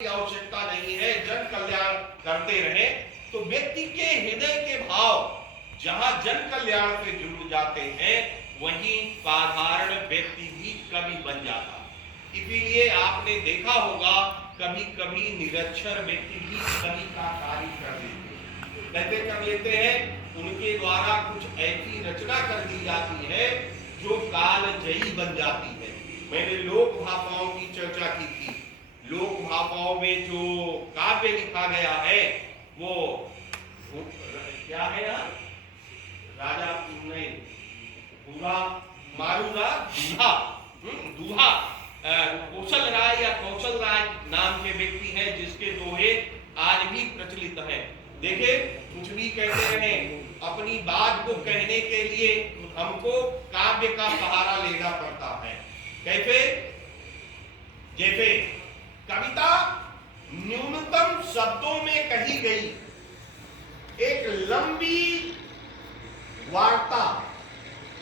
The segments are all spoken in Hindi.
आवश्यकता नहीं है, जन कल्याण करते रहे। तो व्यक्ति के हृदय के भाव जहां जन कल्याण से जुड़ जाते हैं, वहीं साधारण व्यक्ति भी कवि बन जाता। इसीलिए आपने देखा होगा कभी कभी निरक्षर व्यक्ति भी कवि का कार्य कर लेते हैं। कैसे कर लेते हैं? उनके द्वारा कुछ ऐसी रचना कर दी जाती है जो कालजयी बन जाती है। मैंने लोक भाषाओं की चर्चा की थी। लोक भाषाओं में जो काव्य लिखा गया है वो क्या है ना, राजा नहीं, दूल्हा मारूंगा दूल्हा दूल्हा कौशल राय या कौशल राय नाम के व्यक्ति हैं जिसके दोहे आज भी प्रचलित हैं। देखे, कुछ भी कहते रहे, अपनी बात को कहने के लिए हमको काव्य का सहारा लेना पड़ता है। कैसे? जैसे कविता न्यूनतम शब्दों में कही गई एक लंबी वार्ता,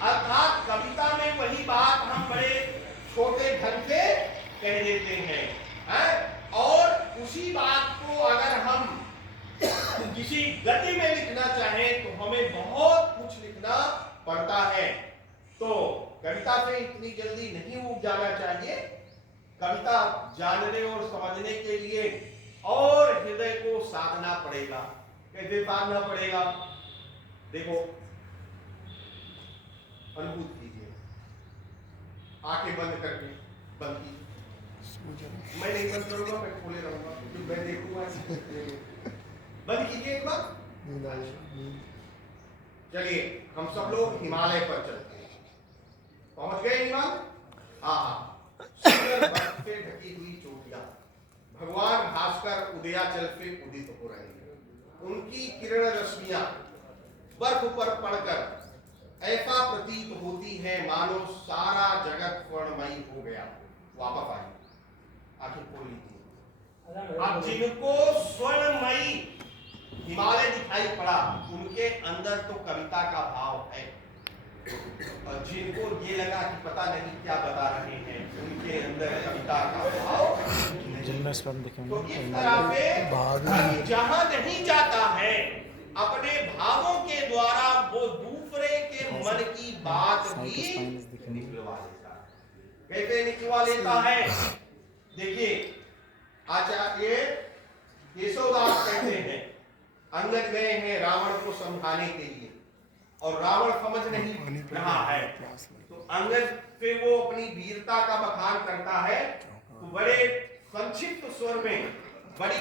अर्थात कविता में वही बात हम बड़े छोटे ढंग से कह देते हैं, और उसी बात को अगर हम किसी गति में लिखना चाहें तो हमें बहुत कुछ लिखना पड़ता है। तो कविता से इतनी जल्दी नहीं उब जाना चाहिए। कविता जानने और समझने के लिए और हृदय को साधना पड़ेगा। कैसे साधना पड़ेगा? देखो, अनुभूत कीजिए, आंखें बंद करके, बंद कीजिए। मैं नहीं बंद करूंगा, मैं खोले रहूंगा क्योंकि मैं देखूंगा। बंद कीजिए एक बार। चलिए, हम सब लोग हिमालय पर चलते हैं। पहुंच गए हिमालय? हाँ, बर्फ से ढकी हुई चोटियां, भगवान भास्कर उदयाचल पे उदित हो रहे हैं। उनकी किरण रश्मियां बर्फ पर पड़कर ऐसा प्रतीत होती है मानो सारा जगत स्वर्णमयी हो गया। वापस आइए, आंखें खोल लीजिए। अब जिनको स्वर्णमयी हिमालय दिखाई पड़ा, उनके अंदर तो कविता का भाव है, और जिनको ये लगा कि पता नहीं क्या बता रहे हैं, उनके अंदर कविता का भाव नहीं। तो इस तरह से जहां नहीं जाता है, अपने भावों के द्वारा वो दूसरे के मन की बात भी निकलवा लेता है। कैसे निकलवा लेता है? देखिए, आचार्य केशवदास कहते हैं, अंगद गए हैं रावण को समझाने के लिए और रावण समझ नहीं रहा है, तो अंगद पे वो अपनी वीरता का बखान करता है। तो बड़े संक्षिप्त स्वर में, बड़ी